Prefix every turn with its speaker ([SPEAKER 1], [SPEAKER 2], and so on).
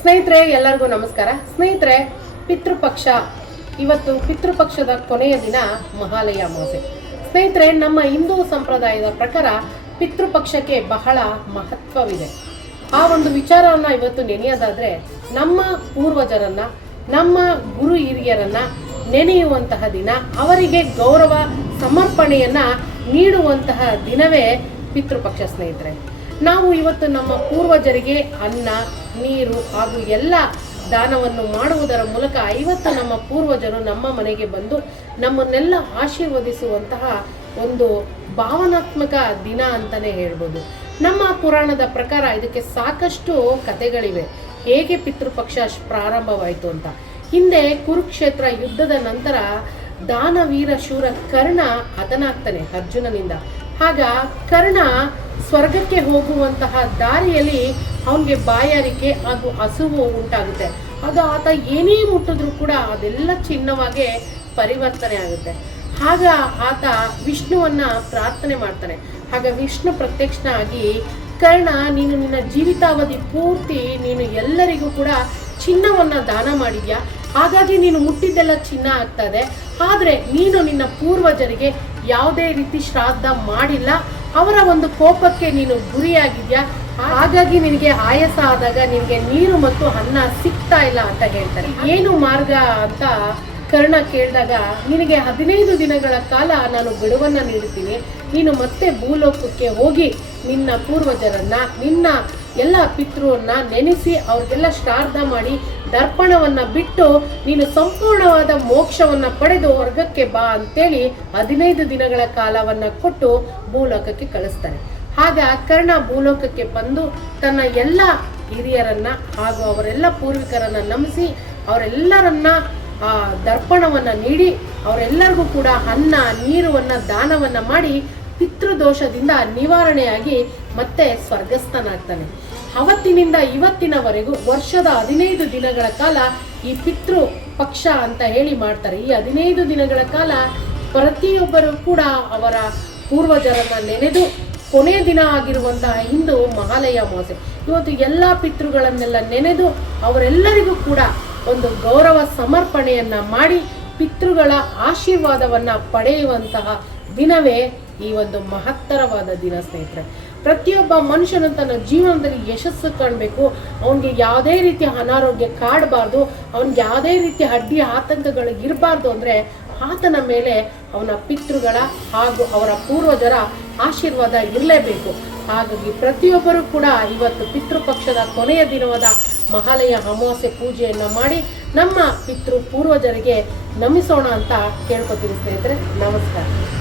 [SPEAKER 1] ಸ್ನೇಹಿತರೆ, ಎಲ್ಲರಿಗೂ ನಮಸ್ಕಾರ. ಸ್ನೇಹಿತರೆ, ಪಿತೃಪಕ್ಷ. ಇವತ್ತು ಪಿತೃಪಕ್ಷದ ಕೊನೆಯ ದಿನ ಮಹಾಲಯ ಅಮಾವಾಸ್ಯೆ. ಸ್ನೇಹಿತರೆ, ನಮ್ಮ ಹಿಂದೂ ಸಂಪ್ರದಾಯದ ಪ್ರಕಾರ ಪಿತೃಪಕ್ಷಕ್ಕೆ ಬಹಳ ಮಹತ್ವವಿದೆ. ಆ ಒಂದು ವಿಚಾರವನ್ನ ಇವತ್ತು ನೆನೆಯೋದಾದ್ರೆ, ನಮ್ಮ ಪೂರ್ವಜರನ್ನ, ನಮ್ಮ ಗುರು ಹಿರಿಯರನ್ನ ನೆನೆಯುವಂತಹ ದಿನ, ಅವರಿಗೆ ಗೌರವ, ಸಮರ್ಪಣೆಯನ್ನ ನೀಡುವಂತಹ ದಿನವೇ ಪಿತೃಪಕ್ಷ ಸ್ನೇಹಿತರೆ. ನಾವು ಇವತ್ತು ನಮ್ಮ ಪೂರ್ವಜರಿಗೆ ಅನ್ನ, ನೀರು ಹಾಗೂ ಎಲ್ಲ ದಾನವನ್ನು ಮಾಡುವುದರ ಮೂಲಕ ಐವತ್ತು ನಮ್ಮ ಪೂರ್ವಜರು ನಮ್ಮ ಮನೆಗೆ ಬಂದು ನಮ್ಮನ್ನೆಲ್ಲ ಆಶೀರ್ವದಿಸುವಂತಹ ಒಂದು ಭಾವನಾತ್ಮಕ ದಿನ ಅಂತಾನೆ ಹೇಳ್ಬೋದು. ನಮ್ಮ ಪುರಾಣದ ಪ್ರಕಾರ ಇದಕ್ಕೆ ಸಾಕಷ್ಟು ಕಥೆಗಳಿವೆ. ಹೇಗೆ ಪಿತೃಪಕ್ಷ ಪ್ರಾರಂಭವಾಯಿತು ಅಂತ. ಹಿಂದೆ ಕುರುಕ್ಷೇತ್ರ ಯುದ್ಧದ ನಂತರ ದಾನವೀರ ಶೂರ ಕರ್ಣ ಹತನಾಗ್ತಾನೆ ಅರ್ಜುನನಿಂದ. ಆಗ ಕರ್ಣ ಸ್ವರ್ಗಕ್ಕೆ ಹೋಗುವಂತಹ ದಾರಿಯಲ್ಲಿ ಅವನಿಗೆ ಬಾಯಾರಿಕೆ ಹಾಗೂ ಹಸುವು ಉಂಟಾಗುತ್ತೆ. ಅದು ಆತ ಏನೇ ಮುಟ್ಟಿದ್ರು ಕೂಡ ಅದೆಲ್ಲ ಚಿನ್ನವಾಗೆ ಪರಿವರ್ತನೆ ಆಗುತ್ತೆ. ಆಗ ಆತ ವಿಷ್ಣುವನ್ನ ಪ್ರಾರ್ಥನೆ ಮಾಡ್ತಾನೆ. ಆಗ ವಿಷ್ಣು ಪ್ರತ್ಯಕ್ಷ ಆಗಿ ಕರ್ಣ, ನೀನು ನಿನ್ನ ಜೀವಿತಾವಧಿ ಪೂರ್ತಿ ನೀನು ಎಲ್ಲರಿಗೂ ಕೂಡ ಚಿನ್ನವನ್ನು ದಾನ ಮಾಡಿದ್ಯಾ? ಹಾಗಾಗಿ ನೀನು ಮುಟ್ಟಿದ್ದೆಲ್ಲ ಚಿನ್ನ ಆಗ್ತದೆ. ಆದರೆ ನೀನು ನಿನ್ನ ಪೂರ್ವಜರಿಗೆ ಯಾವುದೇ ರೀತಿ ಶ್ರಾದ್ದ ಮಾಡಿಲ್ಲ. ಅವರ ಒಂದು ಕೋಪಕ್ಕೆ ನೀನು ಗುರಿಯಾಗಿದ್ಯಾ? ಹಾಗಾಗಿ ನಿನಗೆ ಆಯಾಸ ಆದಾಗ ನಿನಗೆ ನೀರು ಮತ್ತು ಅನ್ನ ಸಿಗ್ತಾ ಇಲ್ಲ ಅಂತ ಹೇಳ್ತಾರೆ. ಏನು ಮಾರ್ಗ ಅಂತ ಕರ್ಣ ಕೇಳಿದಾಗ, ನಿನಗೆ ಹದಿನೈದು ದಿನಗಳ ಕಾಲ ನಾನು ಬಿಡುವನ್ನು ನೀಡುತ್ತೀನಿ. ನೀನು ಮತ್ತೆ ಭೂಲೋಕಕ್ಕೆ ಹೋಗಿ ನಿನ್ನ ಪೂರ್ವಜರನ್ನ, ನಿನ್ನ ಎಲ್ಲ ಪಿತೃವನ್ನ ನೆನೆಸಿ ಅವ್ರಿಗೆಲ್ಲ ಶ್ರಾದ್ದ ಮಾಡಿ ದರ್ಪಣವನ್ನ ಬಿಟ್ಟು ನೀನು ಸಂಪೂರ್ಣವಾದ ಮೋಕ್ಷವನ್ನ ಪಡೆದು ವರ್ಗಕ್ಕೆ ಬಾ ಅಂತೇಳಿ ಹದಿನೈದು ದಿನಗಳ ಕಾಲವನ್ನ ಕೊಟ್ಟು ಭೂಲೋಕಕ್ಕೆ ಕಳಿಸ್ತಾರೆ. ಆಗ ಕರ್ಣ ಭೂಲೋಕಕ್ಕೆ ಬಂದು ತನ್ನ ಎಲ್ಲ ಹಿರಿಯರನ್ನ ಹಾಗೂ ಅವರೆಲ್ಲ ಪೂರ್ವಿಕರನ್ನ ನಮಿಸಿ ಅವರೆಲ್ಲರನ್ನ ಆ ದರ್ಪಣವನ್ನ ನೀಡಿ ಅವರೆಲ್ಲರಿಗೂ ಕೂಡ ಅನ್ನ, ನೀರುವನ್ನ, ದಾನವನ್ನ ಮಾಡಿ ಪಿತೃದೋಷದಿಂದ ನಿವಾರಣೆಯಾಗಿ ಮತ್ತೆ ಸ್ವರ್ಗಸ್ಥನಾಗ್ತಾನೆ. ಅವತ್ತಿನಿಂದ ಇವತ್ತಿನವರೆಗೂ ವರ್ಷದ ಹದಿನೈದು ದಿನಗಳ ಕಾಲ ಈ ಪಿತೃ ಪಕ್ಷ ಅಂತ ಹೇಳಿ ಮಾಡ್ತಾರೆ. ಈ ಹದಿನೈದು ದಿನಗಳ ಕಾಲ ಪ್ರತಿಯೊಬ್ಬರು ಕೂಡ ಅವರ ಪೂರ್ವಜರನ್ನ ನೆನೆದು ಕೊನೆ ದಿನ ಆಗಿರುವಂತಹ ಹಿಂದೂ ಮಹಾಲಯ ಅಮಾವಾಸ್ಯೆ ಇವತ್ತು ಎಲ್ಲ ಪಿತೃಗಳನ್ನೆಲ್ಲ ನೆನೆದು ಅವರೆಲ್ಲರಿಗೂ ಕೂಡ ಒಂದು ಗೌರವ ಸಮರ್ಪಣೆಯನ್ನ ಮಾಡಿ ಪಿತೃಗಳ ಆಶೀರ್ವಾದವನ್ನ ಪಡೆಯುವಂತಹ ದಿನವೇ ಈ ಒಂದು ಮಹತ್ತರವಾದ ದಿನ ಸ್ನೇಹಿತರೆ. ಪ್ರತಿಯೊಬ್ಬ ಮನುಷ್ಯನು ತನ್ನ ಜೀವನದಲ್ಲಿ ಯಶಸ್ಸು ಕಾಣಬೇಕು. ಅವನಿಗೆ ಯಾವುದೇ ರೀತಿಯ ಅನಾರೋಗ್ಯ ಕಾಡಬಾರ್ದು. ಅವನಿಗೆ ಯಾವುದೇ ರೀತಿಯ ಅಡ್ಡಿ ಆತಂಕಗಳು ಇರಬಾರ್ದು ಅಂದ್ರೆ ಆತನ ಮೇಲೆ ಅವನ ಪಿತೃಗಳ ಹಾಗೂ ಅವರ ಪೂರ್ವಜರ ಆಶೀರ್ವಾದ ಇರಲೇಬೇಕು. ಹಾಗಾಗಿ ಪ್ರತಿಯೊಬ್ಬರೂ ಕೂಡ ಇವತ್ತು ಪಿತೃಪಕ್ಷದ ಕೊನೆಯ ದಿನವಾದ ಮಹಾಲಯ ಅಮಾವಾಸ್ಯೆ ಪೂಜೆಯನ್ನು ಮಾಡಿ ನಮ್ಮ ಪಿತೃ ಪೂರ್ವಜರಿಗೆ ನಮಿಸೋಣ ಅಂತ ಕೇಳ್ಕೊತೀನಿ ಸ್ನೇಹಿತರೆ. ನಮಸ್ಕಾರ.